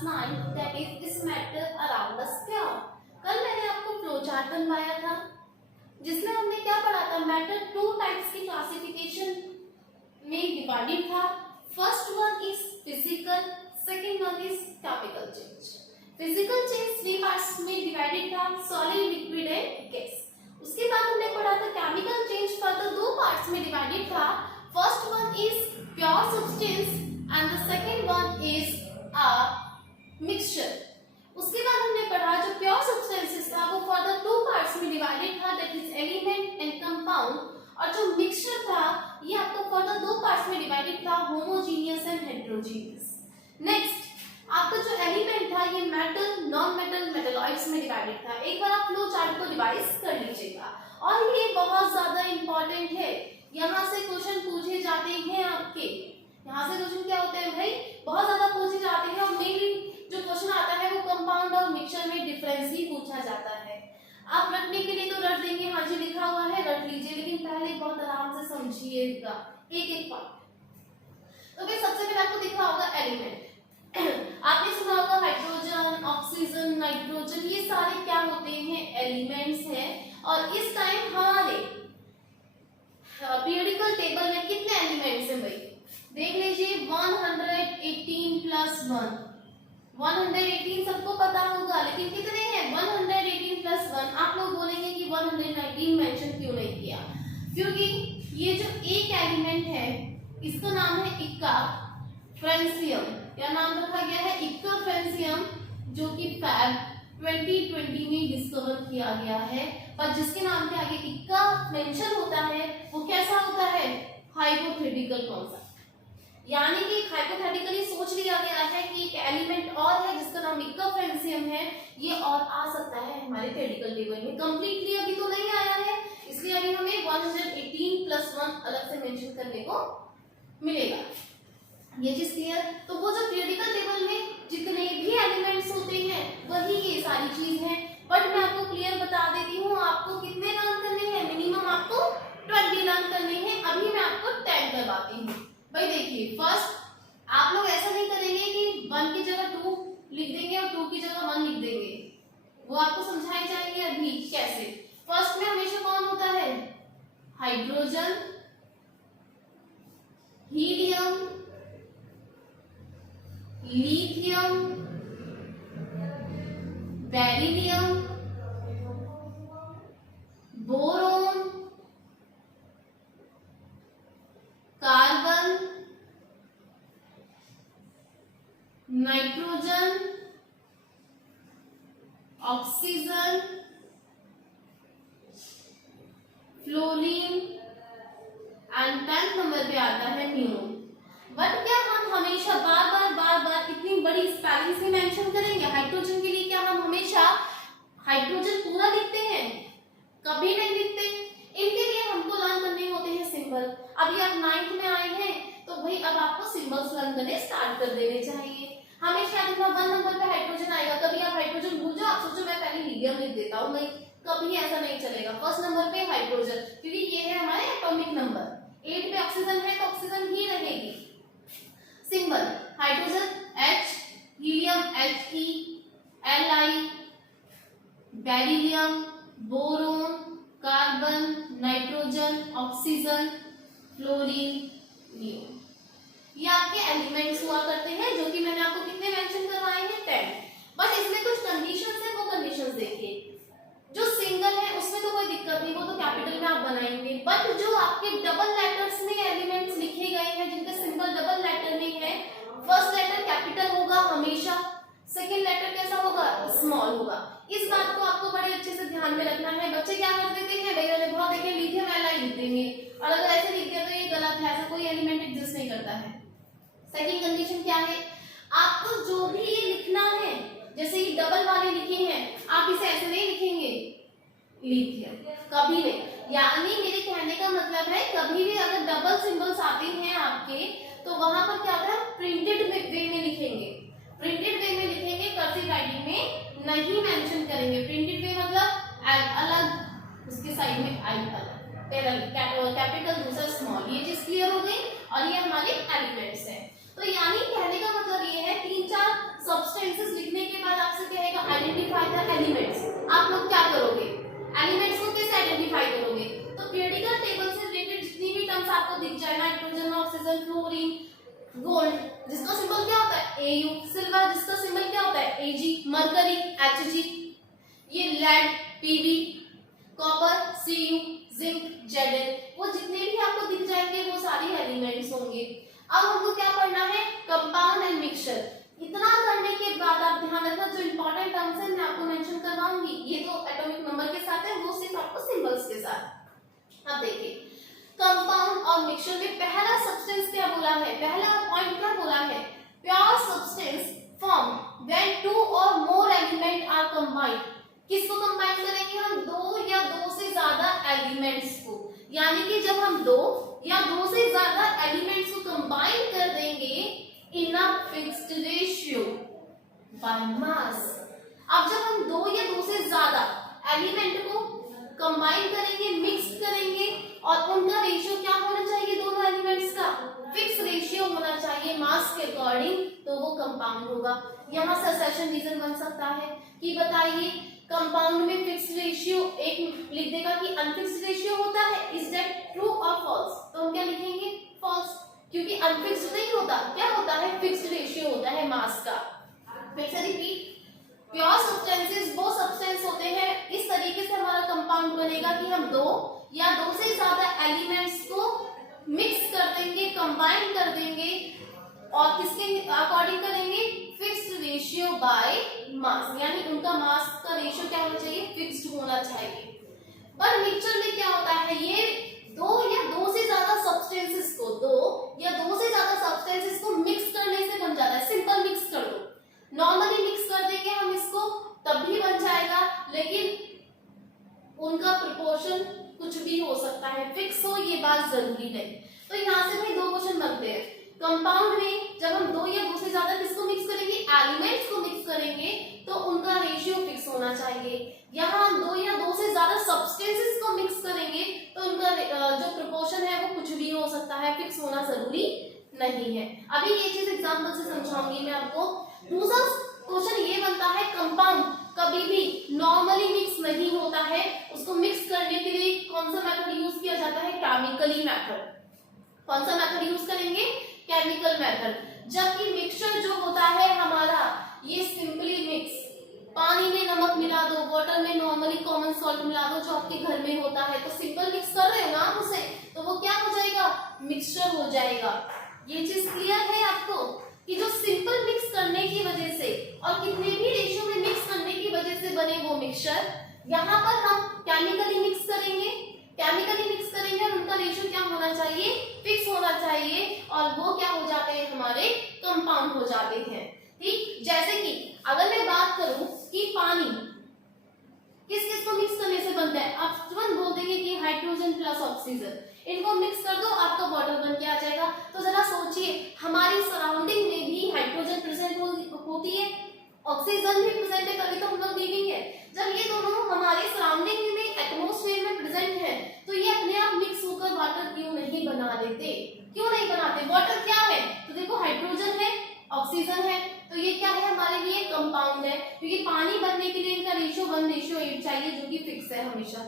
Class 9 that is matter around the sphere. कल मैंने आपको फ्लो चार्ट बनवाया था जिसमें हमने क्या पढ़ा था, मैटर टू टाइप्स की क्लासिफिकेशन में डिवाइडेड था। First one is physical, second one is chemical change. Physical change three parts में डिवाइडेड था, सॉलिड, लिक्विड एंड गैस। उसके बाद हमने पढ़ा था केमिकल चेंज फर्दर दो पार्ट्स में डिवाइडेड था। First one is pure substance and the second one is a mixture. उसके बाद हमने पढ़ा जो प्योर सब्सटेंसेस था वो फर्दर टू पार्ट्स में डिवाइडेड था, that is element and compound. और जो मिक्सचर था ये आपको फर्दर दो पार्ट्स में डिवाइडेड था, होमोजेनियस एंड हेटेरोजेनियस। नेक्स्ट आपका जो एलिमेंट था ये मेटल, नॉन मेटल, मेटलॉइड्स में डिवाइडेड था। एक बार आप फ्लो चार्ट को रिवाइज कर लीजिएगा और ये बहुत ज्यादा इंपॉर्टेंट है। यहाँ से क्वेश्चन पूछे जाते हैं आपके, यहाँ से क्वेश्चन क्या होते हैं भाई, बहुत ज्यादा पूछे जाते हैं और मेनली जो क्वेश्चन आता है वो कंपाउंड और मिक्सचर में डिफरेंस ही पूछा जाता है। आप रटने के लिए तो रट देंगे, हाँ जी लिखा हुआ है रट लीजिए, लेकिन पहले बहुत आराम से समझिएगा एक एक पार्ट। तो भाई सबसे पहले आपको दिखा होगा एलिमेंट। आपने सुना होगा हाइड्रोजन, ऑक्सीजन, नाइट्रोजन, ये सारे क्या होते हैं, एलिमेंट्स हैं। और इस टाइम हमारे पीरियोडिकल टेबल में कितने एलिमेंट्स हैं भाई, देख लीजिए 118 प्लस 1। 118 सबको पता होगा, लेकिन कितने हैं 118 प्लस 1। आप लोग बोलेंगे कि 119 मेंशन क्यों नहीं किया, क्योंकि ये जो एक एलिमेंट है इसका नाम है इक्का फ्रेंसियम। क्या नाम रखा गया है, इक्का फ्रेंसियम, जो कि फैब 2020 में डिस्कवर किया गया है। पर जिसके नाम के आगे इक्का मेंशन होता है वो कैसा होता है, हाइपोथेटिकल कॉन्सेप्ट। यानी कि हाइपोथेटिकली सोच लिया गया है कि एक एलिमेंट और है जिसका नाम इक्का फ्रेंसियम है, ये और आ सकता है हमारे पीरियोडिकल टेबल में। कंप्लीटली अभी तो नहीं आया है, इसलिए अभी हमें 118 प्लस 1 अलग से मेंशन करने को मिलेगा। ये चीज क्लियर। तो वो जो पीरियोडिकल टेबल में जितने भी एलिमेंट्स होते हैं वही ये सारी चीज है। बट मैं आपको क्लियर बता देती हूँ, आपको कितने लर्न करने हैं, मिनिमम आपको 20 लर्न करने हैं। अभी मैं आपको 10 करवाती हूँ। भाई देखिए फर्स्ट आप लोग ऐसा नहीं करेंगे कि 1 की जगह 2 लिख देंगे और 2 की जगह 1 लिख देंगे, वो आपको समझाए जाएंगे अभी कैसे। फर्स्ट में हमेशा कौन होता है, hydrogen, helium, lithium, beryllium, boron, carbon, nitrogen, oxygen, fluorine and 10th number पे आता है नियोन। बट क्या हम हमेशा बार बार इतनी बड़ी स्पेलिंग से मेंशन करेंगे? हाइड्रोजन के लिए क्या हम हमेशा हाइड्रोजन पूरा लिखते हैं? कभी नहीं लिखते। इनके लिए हमको लर्न करने होते हैं सिंबल। अभी आप 9th में आए हैं तो भाई अब आपको सिंबल्स लर्न करने स्टार्ट कर देने चाहिए। हमेशा 1 नंबर पे हाइड्रोजन आएगा, कभी आप हाइड्रोजन भूल जाओ, आप सोचो मैं पहले हीलियम लिख देता हूँ, नहीं, कभी ऐसा नहीं चलेगा। फर्स्ट नंबर पे हाइड्रोजन, क्योंकि ये है हमारे एटॉमिक नंबर। 8 पे ऑक्सीजन है तो ऑक्सीजन ही रहेगी। Symbol hydrogen H, helium He, Li, beryllium, boron, carbon, nitrogen, oxygen, fluorine, neon. ये आपके एलिमेंट्स हुआ करते हैं, जो कि मैंने आपको कितने मेंशन करवाए हैं 10। बट इसमें कुछ कंडीशंस है, वो कंडीशंस देखिए। जो सिंगल है उसमें तो कोई दिक्कत नहीं, वो तो कैपिटल में आप बनाएंगे। बट जो आपके डबल लेटर्स में एलिमेंट्स लिखे गए हैं जिनका सिंबल डबल लेटर में है, फर्स्ट लेटर कैपिटल होगा हमेशा, सेकंड लेटर कैसा होगा, स्मॉल होगा। इस बात को आपको बड़े अच्छे से ध्यान में रखना है। बच्चे क्या कर देते हैं, भैया ने बहुत देखे लिथियम Li लिख देंगे, और अगर ऐसे लिख दिया तो ये गलत है, ऐसा कोई एलिमेंट एग्जिस्ट नहीं करता है। सेकंड कंडीशन क्या है, आपको जो भी ये लिखना है, जैसे ये डबल वाले लिखे हैं, आप इसे ऐसे नहीं लिखेंगे लिथियम, कभी नहीं। यानी मेरे कहने का मतलब है कभी भी अगर डबल सिंबल्स आते हैं आपके तो वहां पर क्या होता है, प्रिंटेड वे में लिखेंगे। प्रिंटेड वे में लिखेंगे, कर्सिव राइटिंग में नहीं मेंशन करेंगे। प्रिंटेड वे मतलब अलग, उसके साइड में आई अलग, कैपिटल दूसरा स्मॉल। ये चीज क्लियर हो गई। और ये हमारे एलिमेंट्स है। तो यानी कहने का मतलब ये है 3-4 सब्सटेंसेस लिखने के बाद आपसे कहेगा आइडेंटिफाई द एलिमेंट्स, आप लोग क्या करोगे? एलिमेंट्स को कैसे आइडेंटिफाई करोगे? तो पीरियोडिकल टेबल से रिलेटेड जितनी भी टर्म्स आपको दिख जाए, नाइट्रोजन, ऑक्सीजन, फ्लोरीन, गोल्ड जिसका सिंबल क्या होता है Au, सिल्वर जिसका सिंबल क्या होता है Ag, मरकरी Hg, ये lead Pb, copper Cu, zinc Zn, वो जितने भी आपको दिख जाएंगे वो सारे एलिमेंट्स होंगे। अब हमको क्या पढ़ना है? Compound and mixture. इतना करने के बाद आप ध्यान रखना जो इंपॉर्टेंट टर्म्स है मैं आपको मेंशन करवाऊंगी, ये तो एटॉमिक नंबर के साथ है, वो सिर्फ आपको सिंबल्स के साथ। अब देखिए कंपाउंड और मिक्सचर में पहला सब्सटेंस क्या बोला है, पहला पॉइंट क्या बोला है? Pure substance form when two और मोर एलिमेंट आर कंबाइंड। किसको कंबाइन करेंगे हम? दो या दो से ज्यादा एलिमेंट्स को, यानी कि जब हम दो या दो से ज्यादा एलिमेंट्स को कंबाइन कर देंगे in a fixed ratio by mass. अब जब हम दो या दो से ज्यादा एलिमेंट को कंबाइन करेंगे, मिक्स करेंगे और उनका रेशियो क्या होना चाहिए? दोनों एलिमेंट्स का फिक्स रेशियो होना चाहिए मास के अकॉर्डिंग, तो वो कंपाउंड होगा। यहाँ से सेशन रीजन बन सकता है कि बताइए कंपाउंड में फिक्स रेशियो एक लिख देगा कि अनफिक्स्ड रेशियो होता है, इज दैट ट्रू और फॉल्स? तो हम क्या लिखेंगे? फॉल्स, क्योंकि अनफिक्स्ड नहीं होता, क्या होता है? फिक्स्ड रेशियो होता है मास का। फिर से रिपीट, प्योर सब्सटेंसेस वो सब्सटेंस होते हैं, इस तरीके से हमारा कंपाउंड बनेगा कि हम दो या दो से ज्यादा एलिमेंट्स को मिक्स कर देंगे, कंबाइन कर देंगे और किसके अकॉर्डिंग करेंगे? फिक्स्ड रेशियो बाय मास, यानी उनका मास का रेशियो क्या होना चाहिए? फिक्स्ड होना चाहिए। पर मिक्सचर में क्या होता है? ये दो या दो से ज्यादा सब्सटेंसेस को, दो या दो से ज्यादा सब्सटेंसेस को मिक्स करने से बन जाता है। सिंपल मिक्स कर दो, नॉर्मली मिक्स कर देंगे हम इसको तब भी बन जाएगा, लेकिन उनका प्रोपोर्शन कुछ भी हो सकता है, फिक्स हो ये बात जरूरी नहीं। तो यहाँ से भाई दो क्वेश्चन बनते हैं। कंपाउंड में जब हम दो या दो से ज्यादा किसको मिक्स करेंगे? एलिमेंट्स को मिक्स करेंगे, तो उनका रेशियो फिक्स होना चाहिए। यहाँ हम दो या दो से ज्यादा सब्सटेंसेस को मिक्स करेंगे तो उनका जो प्रोपोर्शन है वो कुछ भी हो सकता है, फिक्स होना जरूरी नहीं है। अभी ये चीज एग्जांपल से समझाऊंगी मैं आपको। दूसरा क्वेश्चन ये बनता है कंपाउंड कभी भी नॉर्मली मिक्स नहीं होता है, उसको मिक्स करने के लिए कौन सा मेथड यूज किया जाता है? Chemically method. कौन सा मेथड यूज करेंगे? Chemical method. जबकि मिक्सचर जो होता है हमारा ये सिंपली मिक्स, पानी में नमक मिला दो, वाटर में नॉर्मली कॉमन सॉल्ट मिला दो जो आपके घर में होता है, तो सिंपल मिक्स कर रहे हो ना आप उसे, तो वो क्या हो जाएगा? मिक्सचर हो जाएगा। ये चीज क्लियर है आपको कि जो सिंपल मिक्स करने की वजह से और कितने भी रेशियो में मिक्स करने की वजह से बने वो मिक्सचर, यहाँ पर हम केमिकली मिक्स करेंगे, केमिकली मिक्स करेंगे और उनका रेशियो क्या होना चाहिए? फिक्स होना चाहिए, और वो क्या हो जाते हैं? हमारे कंपाउंड हो जाते हैं। ठीक, जैसे कि अगर मैं बात करूं कि पानी किस किस को मिक्स करने से बनता है, आप तुरंत बोल देंगे कि हाइड्रोजन प्लस ऑक्सीजन, इनको मिक्स कर दो आपका वाटर बन के आ जाएगा। तो जरा सोचिए हमारी सराउंडिंग में भी हाइड्रोजन प्रेजेंट होती है, ऑक्सीजन भी प्रेजेंट है, तभी तो हम लोग लिविंग है। जब ये दोनों हमारे सराउंडिंग में एटमॉस्फेयर में प्रेजेंट है तो ये अपने आप मिक्स होकर वाटर क्यों नहीं बना देते? क्यों नहीं बनाते? वाटर क्या है? तो देखो हाइड्रोजन है, ऑक्सीजन है, तो ये क्या है? हमारे लिए कंपाउंड है, क्योंकि पानी बनने के लिए इनका रेशियो 1:8 चाहिए जो कि फिक्स है हमेशा।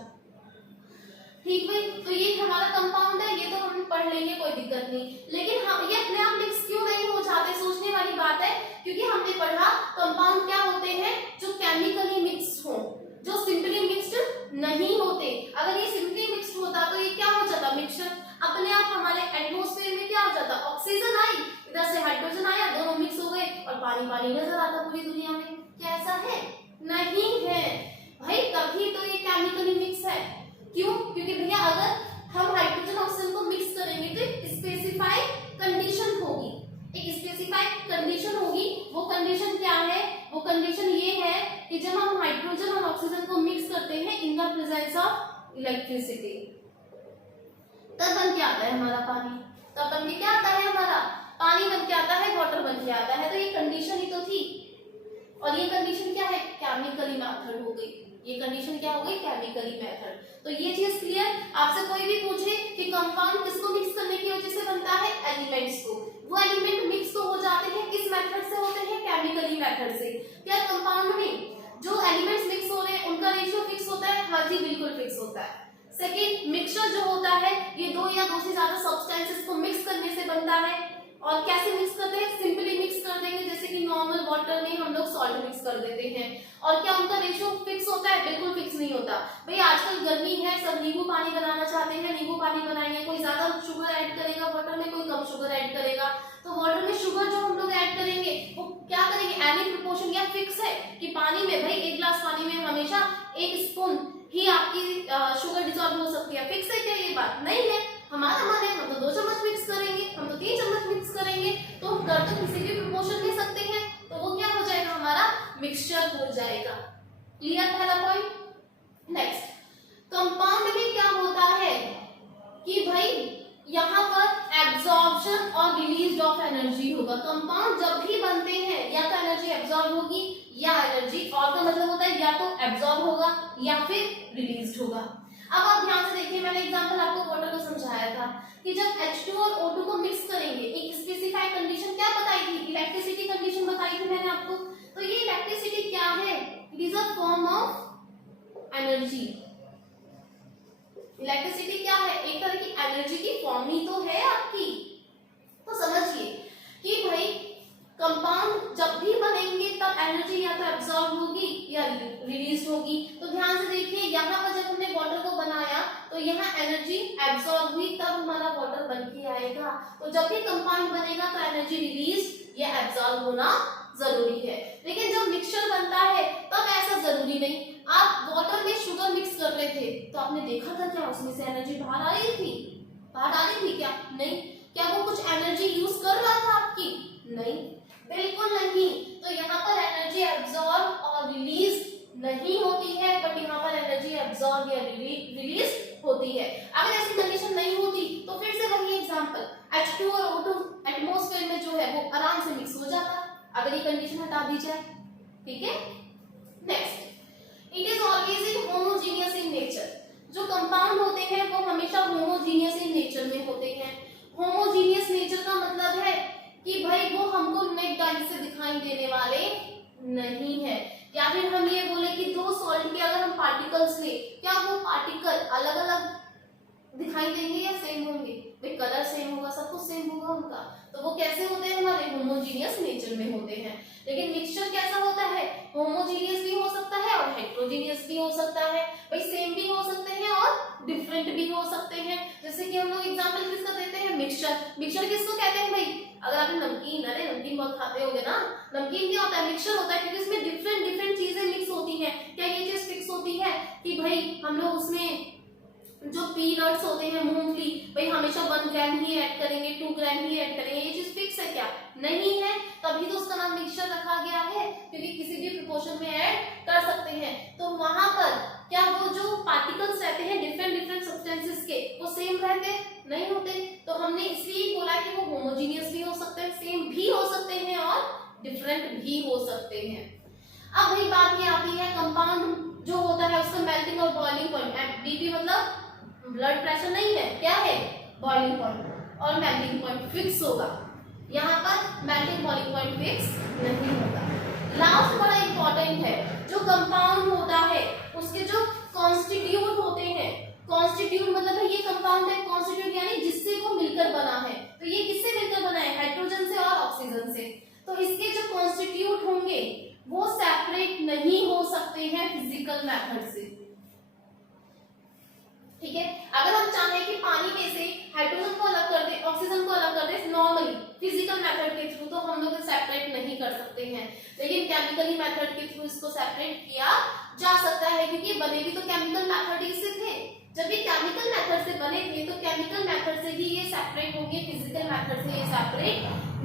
ठीक भाई, तो ये हमारा कंपाउंड है, ये तो हम पढ़ लेंगे, कोई दिक्कत नहीं। लेकिन हम ये अपने आप मिक्स क्यों नहीं हो जाते? सोचने वाली बात है, क्योंकि हमने पढ़ा कंपाउंड क्या होते हैं? जो केमिकली मिक्स्ड हो, जो सिंपली मिक्स्ड नहीं होते। अगर ये सिंपली मिक्स्ड होता तो ये क्या हो जाता? मिक्सचर अपने आप हमारे एटमॉस्फेयर में क्या हो जाता? ऑक्सीजन आई, इधर से हाइड्रोजन आया, दोनों मिक्स हो गए और पानी पानी नजर आता पूरी दुनिया में। क्या ऐसा है? नहीं है भाई, तभी तो ये केमिकली मिक्स है। क्यों? क्योंकि भैया अगर हम हाइड्रोजन ऑक्सीजन को मिक्स करेंगे तो एक स्पेसिफाइड कंडीशन होगी, एक स्पेसिफाइड कंडीशन होगी। वो कंडीशन क्या है? वो कंडीशन ये है कि जब हम हाइड्रोजन और ऑक्सीजन को मिक्स करते हैं in the presence of electricity, तब बन के आता है हमारा पानी। तब बन के क्या आता है? हमारा पानी बन के आता है, वाटर बन के आता है। तो ये कंडीशन ही तो थी, और ये कंडीशन क्या है? केमिकली मेथड हो गई। ये कंडीशन क्या हो गई? Chemically method. तो ये चीज क्लियर। आपसे कोई भी पूछे कि कंपाउंड किसको मिक्स करने की वजह से बनता है? एलिमेंट्स को। वो एलिमेंट मिक्स तो हो जाते हैं, किस मेथड से होते हैं, केमिकली मेथड से। क्या कंपाउंड में जो एलिमेंट्स मिक्स हो रहे हैं उनका रेशियो फिक्स होता है? हाँ जी, बिल्कुल फिक्स होता है। सेकेंड, मिक्सचर जो होता है ये दो या दो से ज्यादा सब्सटेंसेस को मिक्स करने से बनता है। और कैसे मिक्स करते हैं? सिंपली मिक्स कर देंगे, जैसे कि नॉर्मल वाटर में हम लोग सॉल्ट मिक्स कर देते हैं। और क्या उनका रेशियो फिक्स होता है? बिल्कुल फिक्स नहीं होता। भाई आजकल गर्मी है, सब नींबू पानी बनाना चाहते हैं, नींबू पानी बनाएंगे, कोई ज्यादा शुगर ऐड करेगा वाटर में, कोई कम शुगर ऐड करेगा। तो वाटर में शुगर जो हम लोग ऐड करेंगे वो क्या करेंगे, एनी प्रोपोर्शन। या फिक्स है कि पानी में, भाई एक गिलास पानी में हमेशा 1 स्पून ही आपकी शुगर डिसॉल्व हो सकती है? फिक्स है क्या ये बात? नहीं है। हमारा मन है हम तो 2 चम्मच मिक्स करेंगे, हम तो 3 चम्मच मिक्स करेंगे, तो हम कर तो किसी भी प्रोपोर्शन में सकते हैं, तो वो क्या हो जाएगा, हमारा मिक्सचर हो जाएगा। क्लियर पहला पॉइंट। नेक्स्ट, कंपाउंड में क्या होता है कि भाई यहाँ पर एब्जॉर्प्शन और रिलीज ऑफ एनर्जी होगा। कंपाउंड जब भी बनते हैं या तो एनर्जी एब्जॉर्ब होगी या एनर्जी, और का मतलब होता है या तो एब्जॉर्ब होगा या फिर रिलीज होगा। अब आप ध्यान से देखिए, मैंने एग्जांपल आपको वाटर को समझाया था कि जब H2 और O2 को मिक्स करेंगे, एक स्पेसिफाइड कंडीशन क्या बताई थी, इलेक्ट्रिसिटी कंडीशन बताई थी मैंने आपको। तो ये इलेक्ट्रिसिटी क्या है, it is a form of energy. Electricity क्या है, एक तरह की एनर्जी की फॉर्म ही तो है आपकी। तो समझिए कि भाई कंपाउंड जब भी बनेंगे तब एनर्जी या तो एब्जॉर्ब होगी या रिलीज होगी। तो ध्यान से देखिए, यहाँ पर जब हमने वाटर को बनाया तो यहाँ एनर्जी एब्जॉर्ब हुई, तब हमारा वाटर बन के आएगा। तो जब भी कंपाउंड बनेगा तो एनर्जी रिलीज या एब्जॉर्ब होना जरूरी है। लेकिन जब मिक्सचर बनता है तब ऐसा जरूरी नहीं। आप वाटर में शुगर मिक्स कर रहे थे तो आपने देखा था क्या उसमें से एनर्जी बाहर आ रही थी? बाहर आ रही थी क्या? नहीं। क्या वो कुछ एनर्जी यूज कर रहा था आपकी? नहीं, बिल्कुल नहीं। तो यहाँ पर एनर्जी एब्जॉर्ब और रिलीज नहीं होती है, बट यहाँ पर एनर्जी एब्जॉर्ब या रिलीज होती है। अगर ऐसी कंडीशन नहीं होती तो फिर से वही एग्जांपल, H2 और O2 एटमॉस्फेयर में जो है वो आराम से मिक्स हो जाता, अगर ये कंडीशन हटा दी जाए। ठीक है। Next, it is always in homogeneous in nature. जो कंपाउंड होते हैं वो हमेशा होमोजीनियस इन नेचर में होते हैं। होमोजीनियस नेचर का मतलब है कि भाई वो हमको नेट टाइप से दिखाई देने वाले नहीं है। या फिर हम ये बोले कि दो सॉल्ट के अगर हम पार्टिकल्स ले, क्या वो पार्टिकल अलग अलग दिखाई देंगे या सेम होंगे? भाई कलर सेम होगा, सब कुछ सेम होगा उनका, तो वो कैसे होते हैं, हमारे होमोजीनियस नेचर में होते हैं। लेकिन मिक्सचर कैसा होता है, होमोजीनियस भी हो सकता है और हेट्रोजीनियस भी हो सकता है। भाई सेम भी हो सकते हैं और डिफरेंट भी हो सकते हैं। जैसे कि हम लोग एग्जांपल किसका देते हैं, मिक्सचर। मिक्सचर किसको कहते हैं भाई? अगर आप नमकीन, अरे नमकीन बहुत खाते होगे ना, नमकीन क्या होता है, मिक्सचर होता है, क्योंकि इसमें डिफरेंट डिफरेंट चीजें मिक्स होती हैं। क्या ये चीज फिक्स होती है कि भाई हम लोग उसमें जो पीनट्स होते हैं, मूंगफली, भाई हमेशा 1 ग्राम ही ऐड करेंगे, 2 ग्राम ही ऐड करेंगे, ये चीज फिक्स है क्या? नहीं है। तभी तो उसका नाम मिक्सचर रखा गया है, क्योंकि किसी भी प्रोपोर्शन में ऐड कर सकते हैं। तो वहां पर क्या वो जो पार्टिकल्स रहते हैं डिफरेंट डिफरेंट सब्सटेंसेस के, वो सेम रहते नहीं होते। तो हमने इसलिए बोला कि वो होमोजीनियस भी हो सकते हैं, सेम भी हो सकते हैं और डिफरेंट भी हो सकते हैं। अब भाई बात ये आती है, कंपाउंड जो होता है उसका मेल्टिंग और बॉइलिंग पॉइंट, बीपी मतलब ब्लड प्रेशर नहीं है, क्या है, बॉइलिंग पॉइंट और मेल्टिंग पॉइंट फिक्स होगा। यहाँ पर मेल्टिंग बॉइलिंग पॉइंट फिक्स नहीं होगा। लास्ट बड़ा इंपॉर्टेंट है, जो कंपाउंड होता है उसके जो कॉन्स्टिट्यूट होते हैं, कॉन्स्टिट्यूट मतलब है ये कंपाउंड है, कॉन्स्टिट्यूट यानी जिससे वो मिलकर बना है। तो ये किससे मिलकर बना है, हाइड्रोजन से और ऑक्सीजन से। तो इसके जो कॉन्स्टिट्यूट होंगे वो सेपरेट नहीं हो सकते हैं फिजिकल मेथड से। ठीक है। अगर हम चाहें कि पानी में से हाइड्रोजन को अलग कर दे, ऑक्सीजन को अलग कर दे नॉर्मली फिजिकल मेथड के थ्रू, तो हम लोग सेपरेट नहीं कर सकते हैं। लेकिन केमिकली मेथड के थ्रू इसको सेपरेट किया जा सकता है, क्योंकि बने भी तो केमिकल मेथड ही से थे। जब ये केमिकल मेथड से बने थे तो केमिकल मेथड से ही ये सेपरेट होंगे, फिजिकल मेथड से ये सेपरेट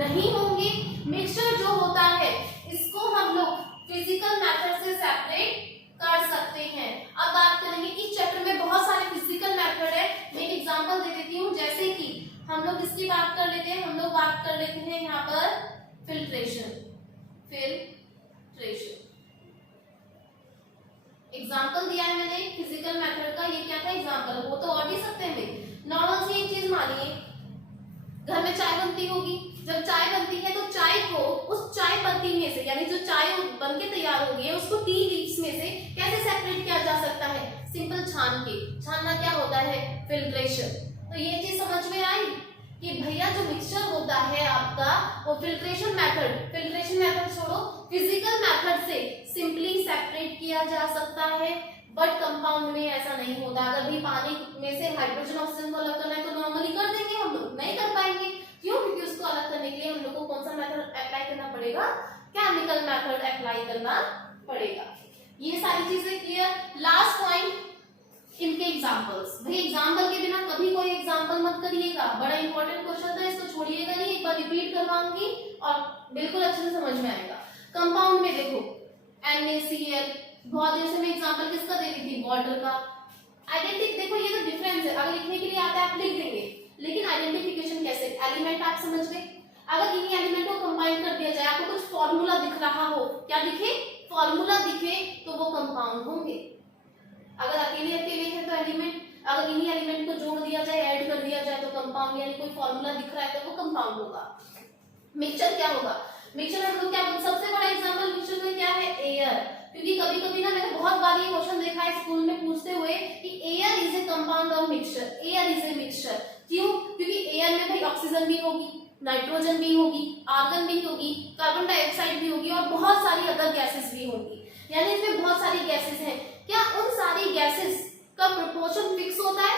नहीं होंगे। मिक्सचर जो होता है इसको हम लोग फिजिकल मेथड से सेपरेट कर सकते हैं। अब बात करेंगे, इस चैप्टर में बहुत सारे फिजिकल मेथड है, मैं एक एग्जांपल दे देती हूँ। जैसे कि हम लोग इसकी बात कर लेते हैं, हम लोग बात कर लेते हैं यहाँ पर फिल्ट्रेशन। एग्जांपल दिया है मैंने फिजिकल मेथड का, ये क्या था एग्जांपल, वो तो और भी सकते हैं भाई। नॉर्मल सी एक चीज मानिए, घर में चाय बनती होगी, जब चाय बनती है तो चाय को उस चाय पत्ती में से, यानी जो चाय बन के तैयार हो गई है, उसको टी लीव्स में से कैसे सेपरेट किया जा सकता है? सिंपल छान के। छानना क्या होता है? फिल्ट्रेशन। तो ये चीज समझ में आई कि भैया जो मिक्सचर होता है आपका वो फिल्ट्रेशन मेथड छोड़ो, फिजिकल मेथड से सिंपली सेपरेट किया जा सकता है। बट कंपाउंड में ऐसा नहीं होता। अगर भी पानी में से हाइड्रोजन ऑक्सीजन को अलग करना है तो नॉर्मली कर देंगे हम लोग, नहीं कर पाएंगे। क्यों? क्योंकि उसको अलग करने के लिए हम लोग को कौन सा मेथड अप्लाई करना पड़ेगा? केमिकल मेथड अप्लाई करना पड़ेगा। ये सारी चीजें क्लियर। लास्ट पॉइंट, इनके एग्जांपल्स। भाई एग्जांपल के बिना कभी कोई एग्जांपल मत करिएगा, बड़ा इंपॉर्टेंट क्वेश्चन था, इसको छोड़िएगा नहीं। एक बार रिपीट करवाऊंगी और बिल्कुल अच्छे से समझ में आएगा। कंपाउंड में देखो NaCl, बहुत देर से मैं एग्जांपल किसका दे रही थी? वाटर का। आइडेंटिटी देखो, ये तो डिफरेंस है। अगर लिखने के लिए आता है आप लिख देंगे, लेकिन आइडेंटिफिकेशन कैसे? एलिमेंट आप समझ गए। अगर इन्हीं एलिमेंट को कंबाइन कर दिया जाए, आपको कुछ फॉर्मूला दिख रहा हो, क्या दिखे? फॉर्मूला दिखे तो वो कंपाउंड होंगे। अगर अकेले अकेले है तो एलिमेंट, अगर इन्हीं एलिमेंट को जोड़ दिया जाए, ऐड कर दिया जाए तो कंपाउंड, यानी कोई फॉर्मूला दिख रहा है तो वो कंपाउंड होगा। मिक्सचर क्या होगा? मिक्सचर हम लोग क्या, सबसे बड़ा एग्जांपल मिक्सचर में क्या है? एयर। क्योंकि कभी कभी ना मैंने बहुत बार ये क्वेश्चन देखा है स्कूल में पूछते हुए कि air is a compound of mixture, air is a mixture. क्यों? क्योंकि एयर में भाई ऑक्सीजन भी होगी, नाइट्रोजन भी होगी, आर्गन भी होगी, कार्बन डाइऑक्साइड भी होगी और बहुत सारी अदर गैसेस भी होंगी। यानी इसमें बहुत सारी गैसेस हैं। क्या उन सारी गैसेस का प्रोपोर्शन फिक्स होता है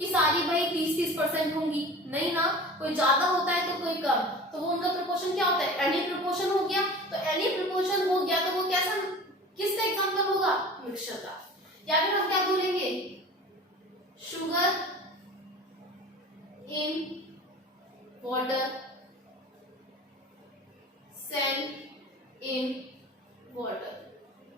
कि सारी भाई 30-30% होंगी? नहीं ना, कोई ज्यादा होता है तो कोई कम। तो वो उनका प्रोपोर्शन क्या होता है? एनी प्रोपोर्शन हो गया। तो एनी प्रोपोर्शन हो गया तो वो कैसा, किसका एग्जांपल होगा? मिक्सचर का। या फिर हम क्या बोलेंगे? Sugar in water, sand in water.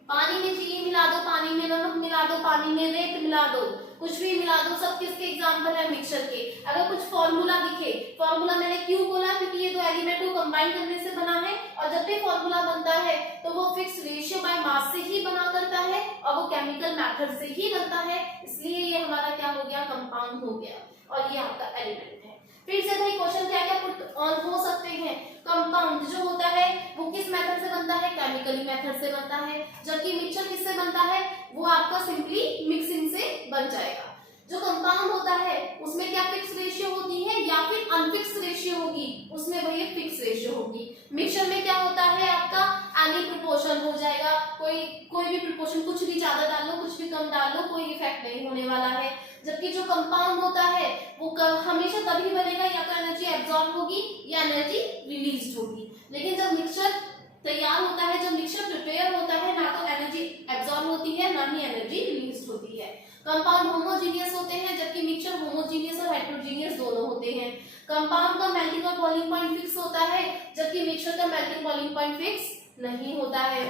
पानी में चीनी मिला दो, पानी में नमक मिला दो, पानी में रेत मिला दो, कुछ भी मिला दो, सब किसके एग्जांपल है? मिक्सचर के। अगर कुछ फॉर्मूला दिखे, फॉर्मूला मैंने क्यों बोला? क्योंकि ये दो एलिमेंट को कंबाइन करने से बना है और जब भी फॉर्मूला बनता है तो वो फिक्स रेशियो बाय मास से ही बना करता है और वो केमिकल मेथड से ही बनता है। इसलिए ये हमारा क्या हो गया? कंपाउंड हो गया और ये आपका एलिमेंट है। फिर से भाई क्वेश्चन क्या क्या पुट ऑन हो सकते हैं? कंपाउंड जो होता है वो किस मेथड से बनता है? केमिकली मेथड से बनता है। जबकि मिक्सचर किससे बनता है? वो आपका सिंपली मिक्सिंग से बन जाएगा। जो कंपाउंड होता है उसमें क्या फिक्स रेशियो होती है या फिर अनफिक्स रेशियो होगी? उसमें भैया फिक्स रेशियो होगी। मिक्सचर में क्या होता है आपका? एनी प्रोपोर्शन हो जाएगा। कोई भी प्रोपोर्शन, कुछ भी ज्यादा डाल लो, कुछ भी कम डाल लो, कोई इफेक्ट नहीं होने वाला है। जबकि जो कंपाउंड होता है वो हमेशा तभी बनेगा या तो एनर्जी एब्जॉर्ब होगी या एनर्जी रिलीज होगी। लेकिन जब मिक्सचर तैयार होता है, जब मिक्सचर प्रिपेयर होता है, ना तो एनर्जी एब्जॉर्ब होती है ना ही एनर्जी रिलीज होती है। कंपाउंड होमोजीनियस होते हैं जबकि मिक्सचर होमोजीनियस और हेटेरोजीनियस दोनों होते हैं। कंपाउंड का मेल्टिंग और बॉइलिंग पॉइंट फिक्स होता है जबकि मिक्सचर का मेल्टिंग बॉइलिंग पॉइंट फिक्स नहीं होता है।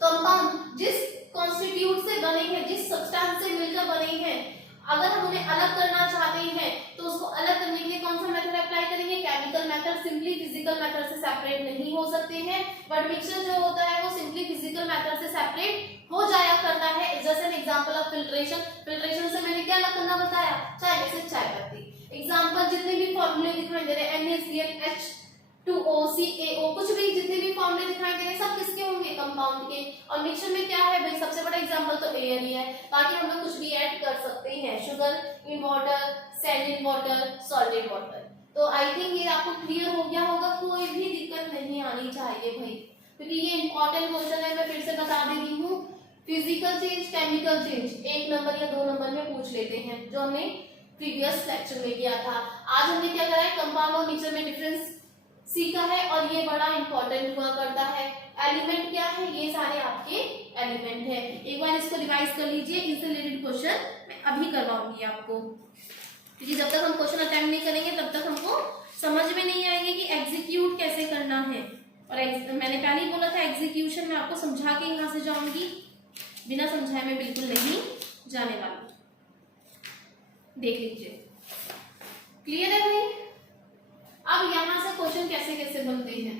कंपाउंड जिस कॉन्स्टिट्यूट से बने हैं, जिस सब्सटेंस से मिलकर बने हैं, अगर हम उन्हें अलग करना चाहते हैं तो उसको अलग करने के लिए कौन सा मेथड अप्लाई करेंगे? Chemical method. Simply physical method से सेपरेट नहीं हो सकते हैं। बट मिक्सचर जो होता है वो सिंपली फिजिकल मेथड से सेपरेट हो जाया करता है। जैसे an example of filtration. Filtration से मैंने क्या अलग करना बताया? चाय में से चाय पत्ती। एग्जांपल जितने भी फॉर्मूले दिखाई दे रहे हैं, NaCl, H2O, CaO, कुछ भी जितने भी फॉर्मूले दिखाई दे रहे हैं सब किसके होंगे? कंपाउंड के। और मिक्सचर में क्या है भाई? सबसे बड़ा एग्जांपल तो एयर ही है। बाकी हम लोग कुछ भी ऐड कर सकते हैं। Sugar in water, sand in water, salt in water. तो आई थिंक ये आपको क्लियर हो गया होगा। कोई भी दिक्कत नहीं आनी चाहिए भाई, क्योंकि ये इंपॉर्टेंट क्वेश्चन है। मैं फिर से बता दे रही हूँ, physical change, chemical change 1 number या 2 नंबर में पूछ लेते हैं, जो हमने प्रीवियस लेक्चर में किया था। आज हमने क्या करा है? कंपाउंड और मिक्सचर में डिफरेंस सीखा है और ये बड़ा इंपॉर्टेंट हुआ करता है। एलिमेंट क्या है? ये सारे आपके एलिमेंट है। एक बार इसको रिवाइज कर लीजिए। इससे रिलेटेड क्वेश्चन मैं अभी करवाऊंगी आपको, क्योंकि जब तक हम क्वेश्चन अटेम्प्ट नहीं करेंगे तब तक हमको समझ में नहीं आएंगे कि एग्जीक्यूट कैसे करना है। और मैंने पहले ही बोला था एग्जीक्यूशन मैं आपको समझा के यहाँ से जाऊंगी, बिना समझाए मैं बिल्कुल नहीं जाने वाली। देख लीजिए, क्लियर है भाई? अब यहाँ से क्वेश्चन कैसे कैसे बनते हैं,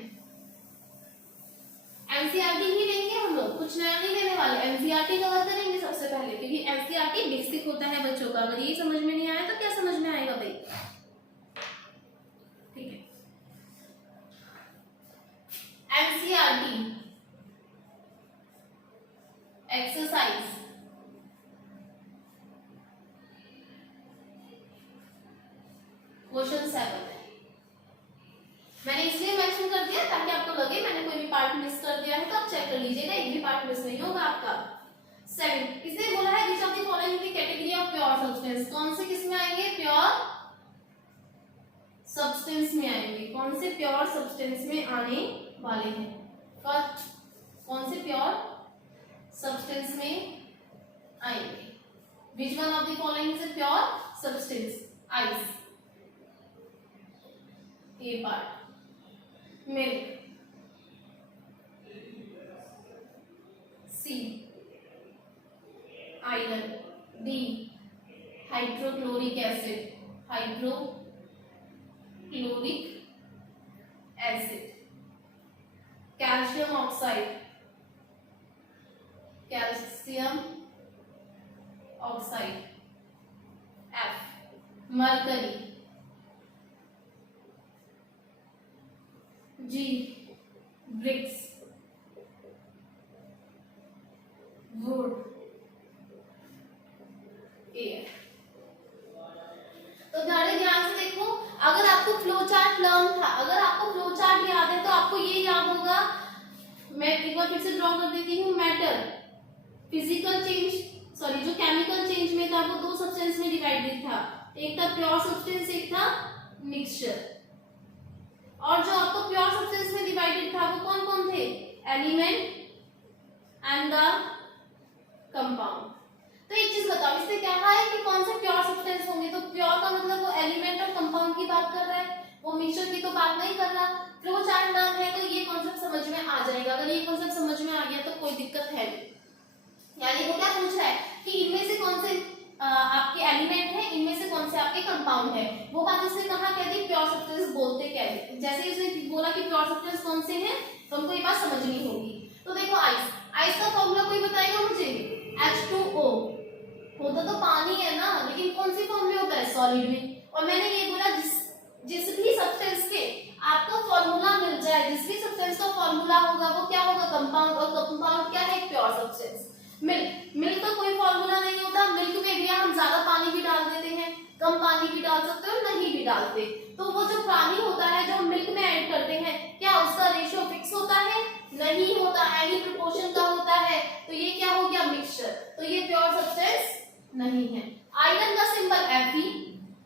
एनसीईआरटी ही लेंगे हम लोग, कुछ नया नहीं लेने वाले। एनसीईआरटी कवर करेंगे सबसे पहले, क्योंकि एनसीईआरटी बेसिक होता है बच्चों का। अगर ये समझ में नहीं आया तो क्या समझ में आएगा भाई? ठीक है, क्वेश्चन 7 है। मैंने इसलिए मेंशन कर दिया ताकि आपको लगे मैंने कोई भी पार्ट मिस कर दिया है, तो आप चेक कर लीजिएगा, एक भी पार्ट मिस नहीं होगा आपका। 7 इसने बोला है which of the following the category of pure substance, कौन से किस में आएंगे, प्योर सब्सटेंस में आएंगे, कौन से प्योर सब्सटेंस में आने वाले हैं। फर्स्ट कौन से प्योर सब्सटेंस में आएंगे, which one of the following is a pure substance, ice, ये पार्ट, milk, C iron, D hydrochloric acid, hydrochloric acid, calcium oxide, calcium oxide, F mercury, G bricks, wood, A. तो ध्यान से देखो, अगर आपको फ्लो चार्ट लर्न था, अगर आपको फ्लो चार्ट याद है तो आपको ये याद होगा, मैं एक बार फिर से ड्रॉ कर देती हूँ। मैटर फिजिकल चेंज, सॉरी जो केमिकल चेंज में था वो दो सब्सटेंस में डिवाइडेड था, एक था प्योर सब्सटेंस, एक था मिक्सचर। और जो आपको प्योर सब्सटेंस में डिवाइडेड था वो कौन कौन थे, एलिमेंट एंड द कंपाउंड। तो एक चीज बताओ, इससे क्या है कि कौन से प्योर सब्सटेंस होंगे, तो प्योर का मतलब वो एलिमेंट और कंपाउंड की बात कर रहा है, वो मिक्सचर की तो बात नहीं कर रहा। फ्लो चार्ट नाम है तो ये कॉन्सेप्ट समझ में आ जाएगा, अगर ये कॉन्सेप्ट समझ में आ गया तो कोई दिक्कत है नहीं। यानी वो क्या पूछ रहा है कि इनमें से कौन से आपके एलिमेंट है, इनमें से कौन से आपके कंपाउंड है, वो बात उसने कहा कह दी प्योर सब्सटेंस बोलते क्या है। जैसे उसने बोला कि प्योर सब्सटेंस कौन से हैं तो हमको ये बात समझनी होगी। तो देखो आइस, आइस का फॉर्मूला कोई बताएगा मुझे, H2O, होता तो पानी है ना, लेकिन कौन सी फॉर्म में होता है, सॉलिड में। और मैंने ये बोला जिस भी सब्सटेंस के आपको फॉर्मूला मिल जाए, जिस भी सब्सटेंस का फॉर्मूला होगा वो क्या होगा, कंपाउंड, और कंपाउंड क्या है, प्योर सब्सटेंस। मिल्क, मिल्क का कोई फॉर्मूला नहीं होता, मिल्क में भी हम ज्यादा पानी भी डाल देते हैं, कम पानी भी डाल सकते हो, नहीं भी डालते, तो वो जो पानी होता है जो हम मिल्क में ऐड करते हैं, क्या उसका रेशियो फिक्स होता है, नहीं होता, एनी प्रोपोर्शन का होता है, तो ये क्या हो गया, मिक्सचर, तो ये प्योर सब्सटेंस नहीं है। आयरन का सिंबल Fe,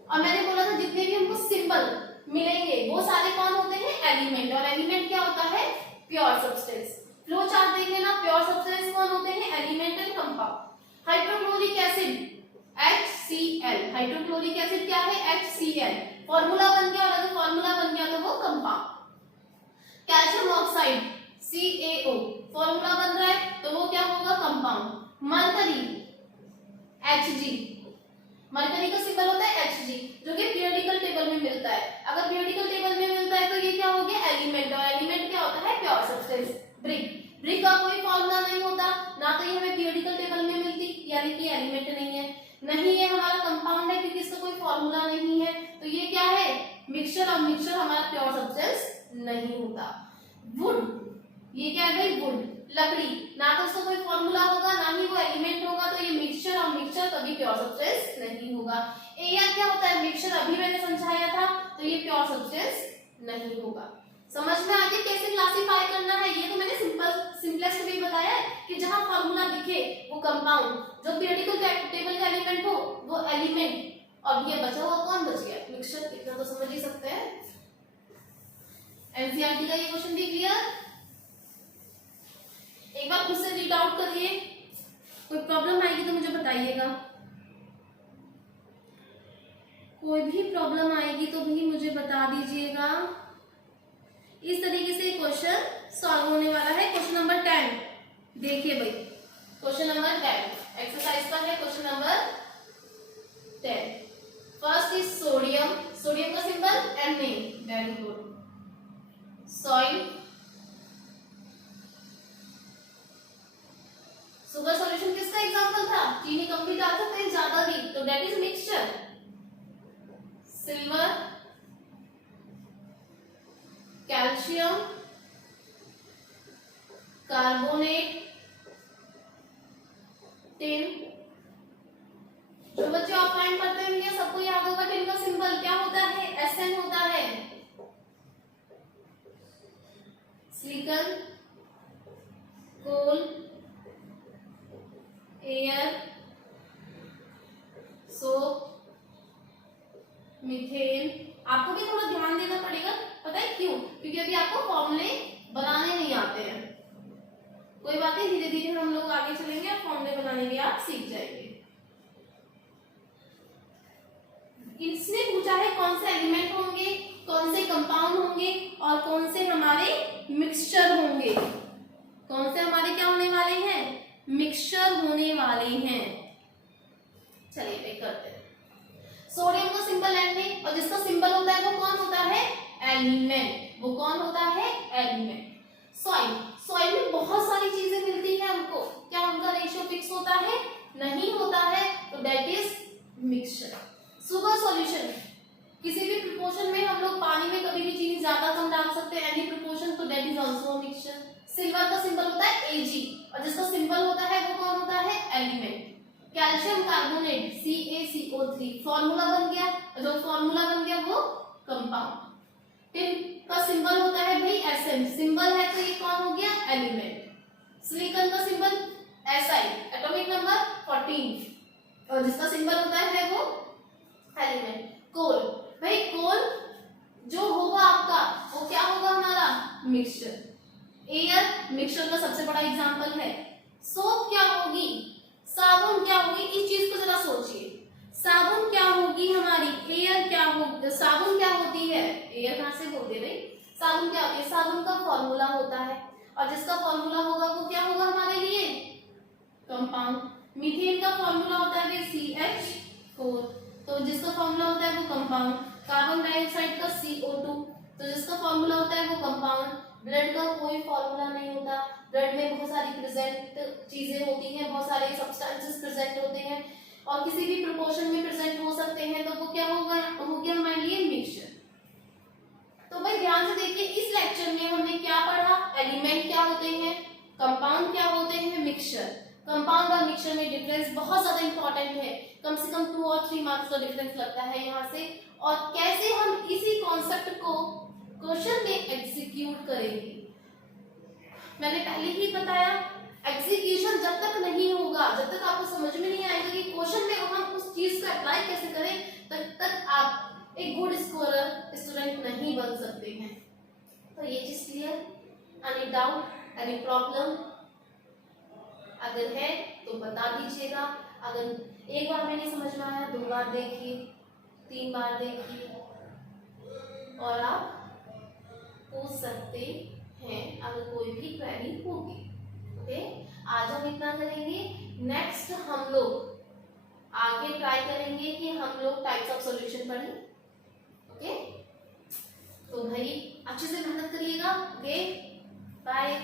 और मैंने बोला था जितने भी हमको सिंबल मिलेंगे वो सारे कौन होते हैं, एलिमेंट, और एलिमेंट क्या होता है, प्योर सब्सटेंस। फ्लो चार्ट देख लेना, प्योर सब्सटेंस कौन होते हैं, element and compound. Hydrochloric acid HCl, hydrochloric acid क्या है, HCl, फॉर्मूला बन गया, और अगर फॉर्मूला बन गया तो वो compound. Calcium oxide CaO, formula बन रहा है तो वो क्या होगा, कंपाउंड। मरकरी Hg, मरकरी का सिंबल होता है Hg, जो कि पीरियोडिकल टेबल में मिलता है। अगर पीरियोडिकल टेबल में मिलता है तो ये क्या हो गया, एलिमेंट, और एलिमेंट क्या होता है, प्योर सब्सटेंस। ब्रिक, ब्रिक का कोई फॉर्मूला नहीं होता, ना तो ये हमें पीरियोडिकल टेबल में मिलती, यानी कि एलिमेंट नहीं है, नहीं ये हमारा कंपाउंड है क्योंकि इसका कोई फॉर्मूला नहीं है, तो ये क्या है, मिक्सचर, और मिक्सचर हमारा प्योर सब्सटेंस नहीं होता। वुड, ये क्या है भाई, वुड, लकड़ी, ना तो उसका कोई फॉर्मूला होगा, ना ही वो एलिमेंट होगा, तो ये मिक्सचर, और मिक्सचर कभी प्योर सब्सटेंस नहीं होगा। एयर क्या होता है, मिक्सचर, अभी मैंने समझाया था, तो ये प्योर सब्सटेंस नहीं होगा। समझ में आ गया कैसे क्लासिफाई करना है, ये तो मैंने सिंपलेस्ट वे बताया है कि जहां फॉर्मूला दिखे वो कंपाउंड, जो पीरियोडिकल टेबल का एलिमेंट हो वो एलिमेंट, और ये बचा हुआ कौन बच गया, मिक्सचर। इतना तो समझ ही सकते हैं। एनसीईआरटी का ये क्वेश्चन भी क्लियर, एक बार खुद से रीड आउट करिए, कोई प्रॉब्लम आएगी तो मुझे बताइएगा, कोई भी प्रॉब्लम आएगी तो भी मुझे बता दीजिएगा। इस तरीके से क्वेश्चन सॉल्व होने वाला है। क्वेश्चन नंबर 10 देखिए भाई, क्वेश्चन नंबर 10 एक्सरसाइज का है, question number 10। First is sodium, sodium का symbol Na, very good. Soil, sugar solution किसका एग्जांपल था, चीनी कम भी डाल सकते हैं, ज्यादा भी, तो that is mixture. Silver, calcium carbonate, tin. जो बच्चे ऑप्शन कंबाइन करते हैं, सबको याद होगा टिन का सिंबल क्या होता है, SN होता है। सिलिकॉन, कोल, एयर, सोप, मीथेन। आपको भी थोड़ा ध्यान देना पड़ेगा, पता है क्यों? क्योंकि अभी आपको फॉर्मूले बनाने नहीं आते हैं। कोई बात नहीं, धीरे धीरे हम लोग आगे चलेंगे और फॉर्मूले बनाने के आप सीख जाएंगे। इसने पूछा है कौन से एलिमेंट होंगे, कौन से कंपाउंड होंगे और कौन से हमारे मिक्सचर होंगे। कौन से हमारे क्या होने वाले हैं, मिक्सचर होने वाले हैं। चलिए पे करते हैं। सोडियम का सिंबल Na और जिसका सिंबल होता है वो कौन होता है, एलिमेंट। वो कौन होता है, एलिमेंट। सॉइल, सॉइल में बहुत सारी चीजें मिलती है हमको, क्या उनका रेशियो फिक्स होता है, नहीं होता है, तो that is mixture. Sugar solution, किसी भी प्रोपोर्शन में हम लोग पानी में कभी भी चीनी ज्यादा कम डाल सकते हैं, एनी प्रोपोर्शन, तो that is also mixture. Silver का सिंबल होता है Ag और जिसका सिंबल होता है वो कौन होता है, element. Calcium carbonate CaCO3 formula बन गया, जो फॉर्मूला बन गया वो कंपाउंड। टिन का सिंबल होता है भाई Sm, सिंबल है तो ये कौन हो गया, एलिमेंट। सिलिकॉन का सिंबल Si, एटॉमिक नंबर 14 और जिसका सिंबल होता है वो एलिमेंट। कोल, भाई कोल जो होगा आपका वो क्या होगा हमारा, मिक्सचर। एयर मिक्सचर का सबसे बड़ा एग्जांपल है। सोप क्या होगी, साबुन क्या होगी, इस चीज को जरा सोचिए। साबुन क्या होगी हमारी, एयर क्या होगी, साबुन क्या होती है, एयर कहां से बोलते भाई, साबुन क्या होती है, साबुन का फॉर्मूला होता है और जिसका फॉर्मूला होगा वो क्या होगा हमारे लिए, कंपाउंड। मीथेन का फॉर्मूला होता है CH4, तो जिसका फॉर्मूला होता है वो कंपाउंड। कार्बन डाइऑक्साइड का CO2, तो जिसका फॉर्मूला होता है वो कंपाउंड। ब्लड का कोई फॉर्मूला नहीं होता, ब्लड में बहुत सारी प्रेजेंट चीजें होती हैं, बहुत सारे सब्सटेंसेस प्रेजेंट होते हैं और किसी भी प्रोपोर्शन में प्रेजेंट हो सकते हैं, तो वो क्या होगा, हो गया हमारे लिए मिक्सचर। तो भाई ध्यान से देखिए, इस लेक्चर में हमने क्या पढ़ा, एलिमेंट क्या होते हैं, कंपाउंड क्या होते हैं, मिक्सचर। कंपाउंड और मिक्सचर में डिफरेंस बहुत ज्यादा इंपॉर्टेंट है, कम से कम 2 और 3 मार्क्स का डिफरेंस लगता है यहाँ से। और कैसे हम इसी कॉन्सेप्ट को क्वेश्चन में एग्जीक्यूट करेंगे, मैंने पहले ही बताया। एग्जीक्यूशन जब तक नहीं होगा, जब तक आपको समझ में नहीं आएगा कि क्वेश्चन में हम उस चीज को अप्लाई कैसे करें, तब तक आप एक गुड स्कोरर स्टूडेंट नहीं बन सकते हैं। तो ये चीज clear, any doubt, any problem अगर है तो बता दीजिएगा। अगर एक बार में नहीं समझ में आया, 2 बार देखिए, 3 बार देखिए और आप पूछ सकते हैं अगर कोई भी क्वेरी होगी। ओके, आज हम इतना करेंगे। नेक्स्ट हम लोग आगे ट्राई करेंगे कि हम लोग टाइप्स ऑफ सॉल्यूशन पढ़ें। ओके, तो भाई अच्छे से मेहनत करिएगा। Okay, bye.